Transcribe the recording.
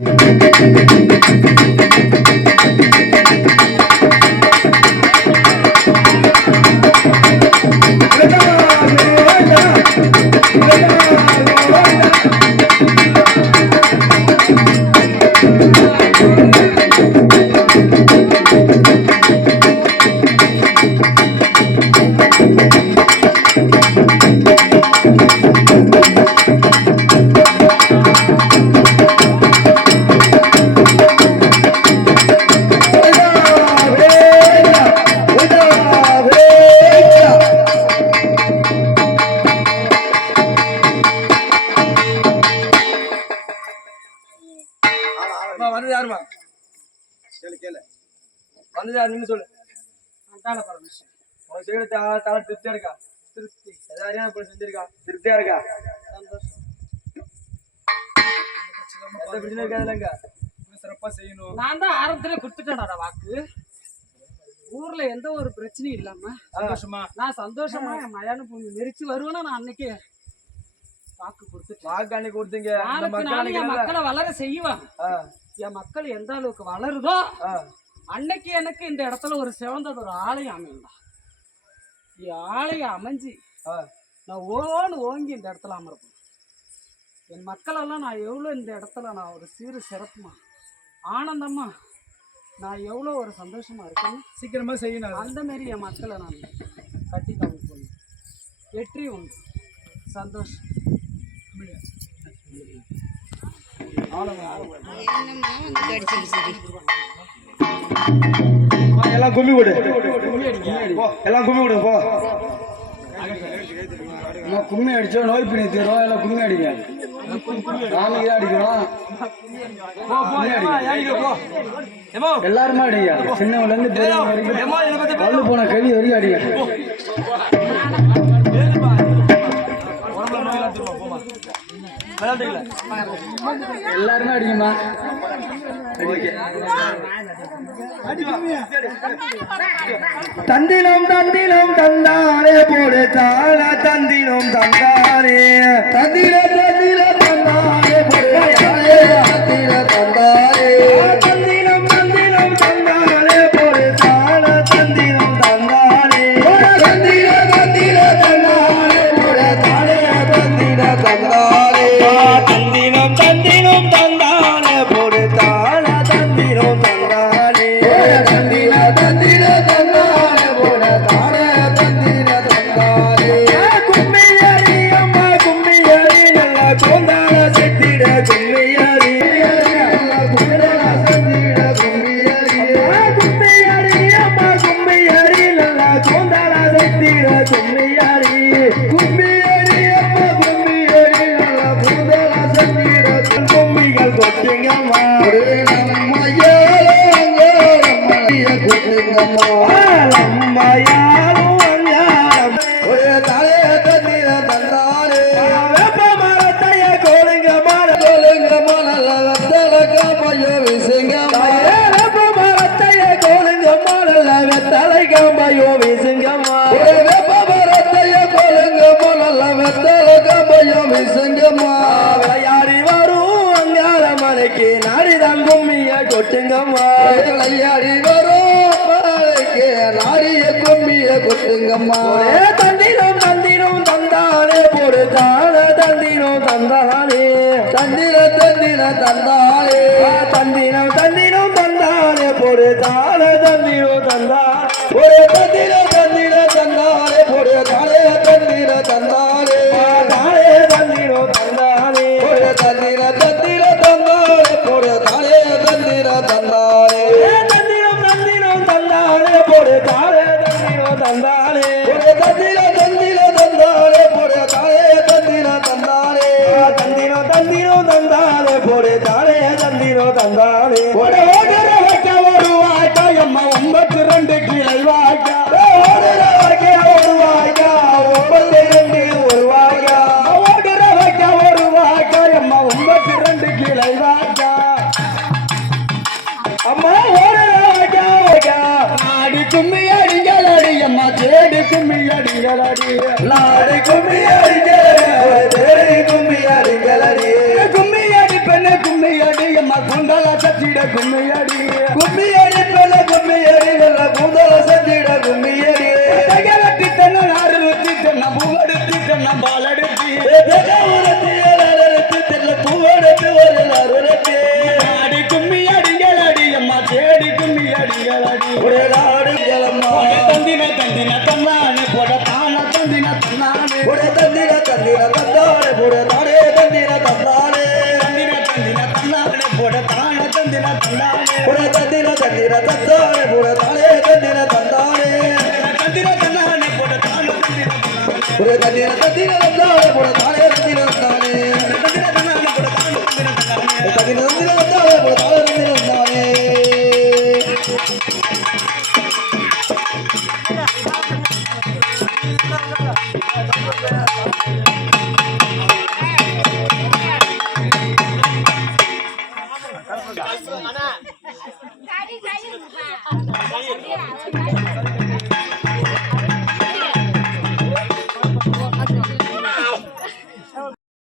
அம்மா, கேளு கேளு. வந்தது நின்னு சொல்லு. அந்தால பரமேஸ்வரன் செய்யற தலை திருப்தியா இருக்கா? திருப்தி. ஏதாவது அறியாம போய் செஞ்சிருக்கா? திருப்தியா இருக்கா? சந்தோஷம். எந்த பிரச்சனை இருக்காதுல்லங்க. சிறப்பா செய்யணும். நான் தான் ஆரம்பத்திலே கொடுத்துட்டேன்டா வாக்கு. ஊர்ல எந்த ஒரு பிரச்சனையும் இல்லாம சந்தோஷமா? நான் சந்தோஷமா என் மயான பூமி நெரிச்சு வருவேன்னா நான் அன்னைக்கே வாக்கு கொடுத்துட்டேன். வாக்கு அன்னைக்கு கொடுத்தீங்க. மக்கள் வளர செய்வேன். என் மக்கள் எந்த அளவுக்கு வளருதோ ஆ. அன்னைக்கு எனக்கு இந்த இடத்துல ஒரு சிவந்தது ஒரு ஆலயம் அமையலாம் ஆலயம் அமைஞ்சு ஆ. நான் ஓன்னு ஓங்கி இந்த இடத்துல அமர்ப்பேன் என் மக்களெல்லாம் நான் எவ்வளோ இந்த இடத்துல நான் ஒரு சீரு சிறப்புமா. ஆனந்தமா நான் எவ்வளோ ஒரு சந்தோஷமா இருக்கேன்னு சீக்கிரமா செய்யணும். அந்த மாரி என் மக்களை நான் கட்டி காமிப்பேன். வெற்றி உண்டு. சந்தோஷம். எல்லாம் கும்மி விடு. எல்லாம் கும்மி விடு போ. கும்மி அடிச்சோம் நோய் பிணி தீரும். எல்லாம் கும்மி அடிங்க. நாளைக்கு ஏம்மா, எல்லாருமே அடிங்க. சின்னவன்ல இருந்து போன கவி வரைக்கும் அடிங்க. எல்லாருமே அடிங்கம்மா. தந்தினம் தந்தினம் தந்தானே போடு தந்தினம் தந்தானே தந்திர தந்திர செத்திட பையோ விசுங்கம்மா விளையாடி வரும் அங்கார மலைக்கு நாடிதான் கும்மிய கொட்டுங்கம்மா விளையாடி வரும் மலைக்கு நாடிய கும்மிய கொட்டுங்கம்மா தந்திரம் தந்திரம் தந்தானே போடு தான தந்திரம் தந்தானே தந்திர தந்திர தந்தானே தந்திரம் தந்திரம் தந்தானே போடு தான தந்திரம் தந்தா ஒரு தந்திர தந்திர தந்தானே போடு தானே தந்திர தந்தானே தந்தானே தந்திரம் தந்திரம் தந்தானே போடு தானே தந்திரம் தந்தானே ஒரு தந்திர தந்திர தந்தானே போடு தானே தந்திர தந்தானே தந்திரம் தந்திரம் தந்தானே போடு தானே தந்திரம் தந்தானே தேடி கும்மி அடிகளடி அடி கும்மி அடிகள் தேடி கும்மி அடிகள் அடி கும்மி அடி பெண் தந்தானே கும்மி அடி அம்மா குண்டல சச்சிட கும்மி அடி கும்மியடி மேல கும்மியடி வெள்ள கூந்தல செஞ்சிட கும்மியடி தகலட்டி தன்ன நாறு ஊத்தி தன்ன பூவடுத்தி தன்ன பாலடுத்தி தகவரத்தி உரத்தி தன்ன பூவடுத்தி ஒரு நறுரத்தி ஒரு தந்திர தந்திர தந்தானே ஒரு தானே தந்திர தந்தானே தந்திர தன்னானே போட தான தந்தின தன்னானே தந்திர தந்திர தந்தானே ஒரு தானே தந்திர தந்தானே காடி காடி